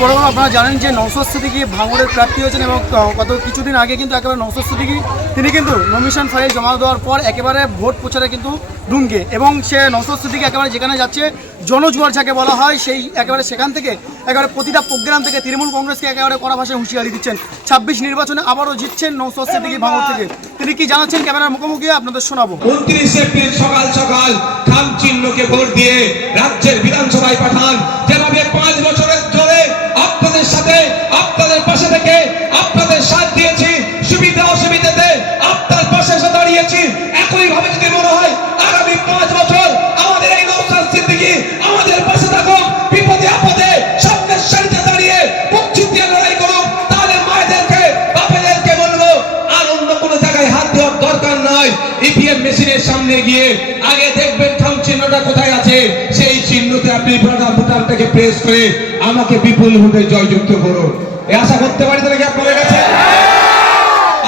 বড় কথা আপনারা জানেন যে নওশাদ সিদ্দিকী ভাঙড়ের প্রার্থী হয়েছেন এবং গত কিছুদিন আগে কিন্তু একেবারে নওশাদ সিদ্দিকী তিনি কিন্তু নমিনেশন ফাইল জমা দেওয়ার পর একেবারে ভোট প্রচারে কিন্তু ডুমকে এবং সে নওশাদ সিদ্দিকী একেবারে যেখানে যাচ্ছে জনজোয়ার যাকে বলা হয় সেই একেবারে সেখান থেকে একেবারে প্রতিটা প্রোগ্রাম থেকে তৃণমূল কংগ্রেসকে একেবারে কড়া ভাষায় হুঁশিয়ারি দিচ্ছেন। ২৬ নির্বাচনে আবারও জিতছেন নওশাদ সিদ্দিকী ভাঙড় থেকে। তিনি কি জানাচ্ছেন ক্যামেরার মুখোমুখি আপনাদের শোনাবো। ২৯ এপ্রিল সকাল সকাল খাম চিহ্নকে ভোট দিয়ে রাজ্যের বিধানসভায় পাঠান। যেভাবে ৫ বছরের ধরে আপনাদের সাথে আপনাদের পাশে থেকে আপনাদের সাথ দিয়েছি, সুবিধা অসুবিধাতে আপনার পাশে এসে দাঁড়িয়েছি, একইভাবে যদি মনে হয় আগামী ৫ বছর আমাদের এই নওশাদ সিদ্দিকী আমাদের পাশে থাকুক, বিপদে আপদে সামনের সারিতে দাঁড়িয়ে বুক চিতিয়ে লড়াই করুক, তাহলে মায়েদেরকে বাবাদেরকে বলবো আর অন্য কোনো জায়গায় হাত দেওয়ার দরকার নয়। ইভিএম মেশিনের সামনে গিয়ে আগে দেখবেন খাম চিহ্নটা কোথায় আছে, সেই চিহ্নতে আপনি বুটামটাকে প্রেস করে আমাকে বিপুল ভোটে জয়যুক্ত করুন। এই আশা করতে পারি তো নাকি আপনাদের কাছে?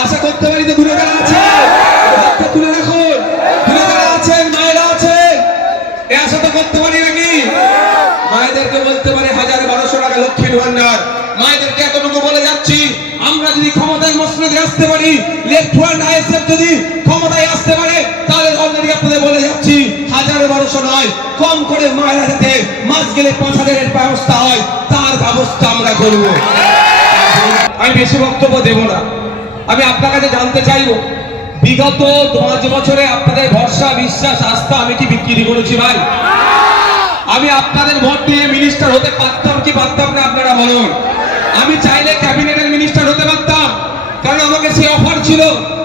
আশা করতে পারি তো? ঘুরে গেলা আছে, তুলে রাখুন। ঘুরে গেলা আছেন, মায়েরা আছেন, এই আশা তো করতে পারি নাকি? মায়েদেরকে বলতে পারি ১,০০০-১,২০০ টাকা লক্ষ্মীর ভান্ডার। মায়েদেরকে এতটুকু বলে যাচ্ছি, আমরা যদি ক্ষমতায় মসনদে আসতে পারি, লেফট ওয়ার্ড আইএসএফ যদি ক্ষমতায় আসতে পারে, তাহলে অলরেডি আপনাদের বলে যাচ্ছি ১,০০০-১,২০০ নয়, কম করে মায়েরা যাতে মাস গেলে ৫,০০০-এর ব্যবস্থা হয় তার ব্যবস্থা আমরা করব। আমি বেশি বক্তব্য দেব না, আমি আপনার কাছে জানতে চাইবো বিগত ৫ বছরে আপনাদের ভরসা বিশ্বাস আস্থা আমি কি বিক্রি করেছি ভাই? আমি আপনাদের ভোট দিয়ে মিনিস্টার হতে পারতাম কি পারতাম না আপনারা বলুন? আমি চাইলে ক্যাবিনেটের মিনিস্টার হতে পারতাম, কারণ আমাকে সেই অফার ছিল,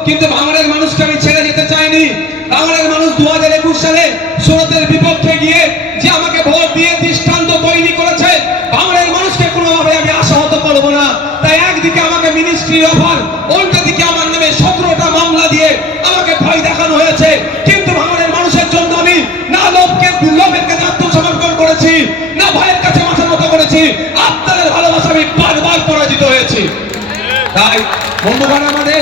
কিন্তু ভাঙড়ের মানুষকে আমি ছেড়ে যেতে চাইনি। ভাঙড়ের মানুষ ২০২১ সালে সুরতের বিপক্ষে গিয়ে যে আমাকে ভোট দিয়ে দৃষ্টান্ত তৈরি করেছে, ভাঙড়ের মানুষকে কোনোভাবে আমি আশাহত করবো না। তাই একদিকে আমাকে মিনিস্ট্রির অফার, অন্য দিকে আমার নামে ১৭টা মামলা দিয়ে আমাকে ভয় দেখানো হয়েছে, কিন্তু ভাঙড়ের মানুষের জন্য আমি না লোকের কাছে আত্মসমর্পণ করেছি, না ভয়ের কাছে মাথা নত করেছি। আপনাদের ভালোবাসা আমি বারবার পরাজিত হয়েছি। তাই বন্ধুগণ, আমাদের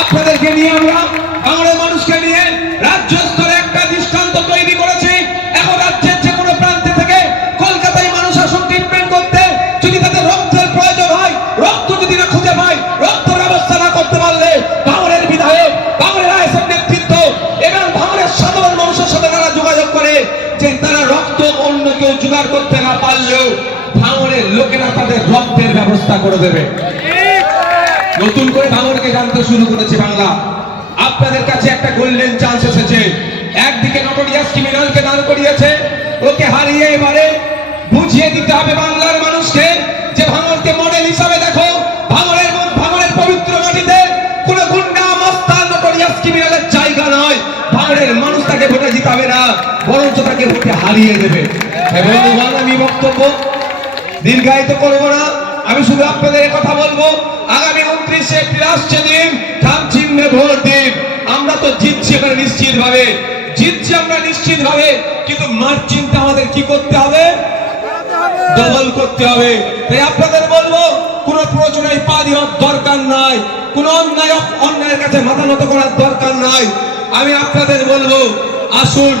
আপনাদেরকে নিয়ে আমরা ভাঙড়ের মানুষকে নিয়ে রাজ্য স্তরে একটা দৃষ্টান্ত তৈরি করেছি। এখন রাজ্যের যে কোনো প্রান্তে থেকে কলকাতায় মানুষ আসুন ট্রিটমেন্ট করতে, যদি তাদের রক্তের প্রয়োজন হয়, রক্ত যদি না খুঁজে পায়, রক্তের ব্যবস্থা না করতে পারলে ভাঙড়ের বিধায়ক, ভাঙড়ের আইএসএফ নেতৃত্ব এবং ভাঙড়ের সাধারণ মানুষের সাথে তারা যোগাযোগ করে যে তারা রক্ত অন্য কেউ জোগাড় করতে না পারলেও ভাঙড়ের লোকেরা তাদের রক্তের ব্যবস্থা করে দেবে। নতুন করে ভাঙড়কে জানতে শুরু করেছে বাংলা। আপনাদের কাছে একটা গোল্ডেন চান্স এসেছে। একদিকে নটোরিয়াস ক্রিমিনালকে দাঁড় করিয়েছে, ওকে হারিয়ে এবারে বুঝিয়ে দিতে হবে বাংলার মানুষকে যে ভাঙড়কে মডেল হিসাবে দেখো। ভাঙড়ের পবিত্র মাটিতে কোনো গুন্ডা মস্তান নটোরিয়াস ক্রিমিনালের জায়গা নয়। ভাঙড়ের মানুষ তাকে ভোটে জিতাবে না, বরঞ্চ তাকে ভোটে হারিয়ে দেবে। বন্ধুগণ, আমি বক্তব্য দীর্ঘায়িত করব না, আমি শুধু আপনাদের কথা বলবো, আগামী ২৯ এপ্রিল আসছে দিন, খাম চিহ্নে ভোট দিন। আমরা তো জিতছি এবারে নিশ্চিত ভাবে, জিতছি আমরা নিশ্চিত ভাবে, কিন্তু মার্চিংটা আমাদের কি করতে হবে? ডবল করতে হবে। তাই আপনাদের বলবো, কোনো প্রয়োজনে পা দেওয়ার দরকার নাই, কোনো অন্যায়ের কাছে মাথা নত করার দরকার নাই। আমি আপনাদের বলবো, আসুন